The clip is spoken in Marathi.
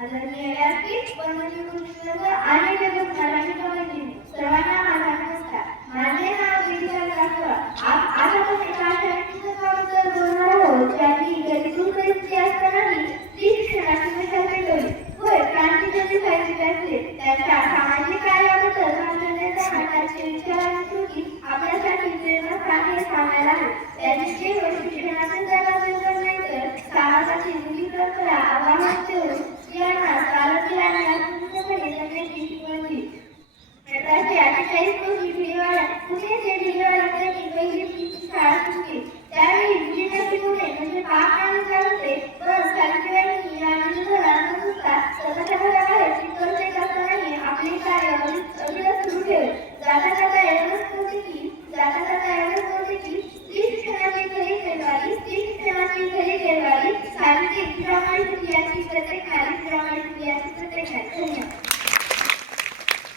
आदरणीय व्यासपीठ, वंदनीय गुरुवर्ग आणि जगत मराठीच्या मैत्रिणी सर्वांना माझा नमस्कार. माझे नाव विशाल राठोड. आज आपण एका अशा व्यक्तिमत्वाबद्दल बोलणार आहोत ज्यांनी गरीब परिस्थिती असतानाही ती शिक्षणाची मशाल पेटवली. होय, क्रांतीचे साहित्य असले त्यांच्या सामाजिक कार्याबद्दल सांगण्याचा मनाचे विचार आणि कृती आपल्यासाठी प्रेरणास्थान हे सांगायला आहे. त्यांनी केवळ शिक्षणाचे जगात नाही तर समाजाची जुनी परंपरा आवाहन देऊन स्त्रियांना स्वावलंबी आणि आत्मनिर्भर जगण्याची शिकवण दिली. 1848 रोजी पुणे ते भिलवाड्यात त्यांनी पहिली शाळा सुरू केली. त्यावेळी मुलींसाठी पुणे म्हणजे पाक आणि चालते, पण सावित्रीबाईंनी या विरोधाला न नुसता स्वतःच्या घराबाहेर शिकवते असतानाही आपले कार्य अविरत सुरू ठेवले. जाता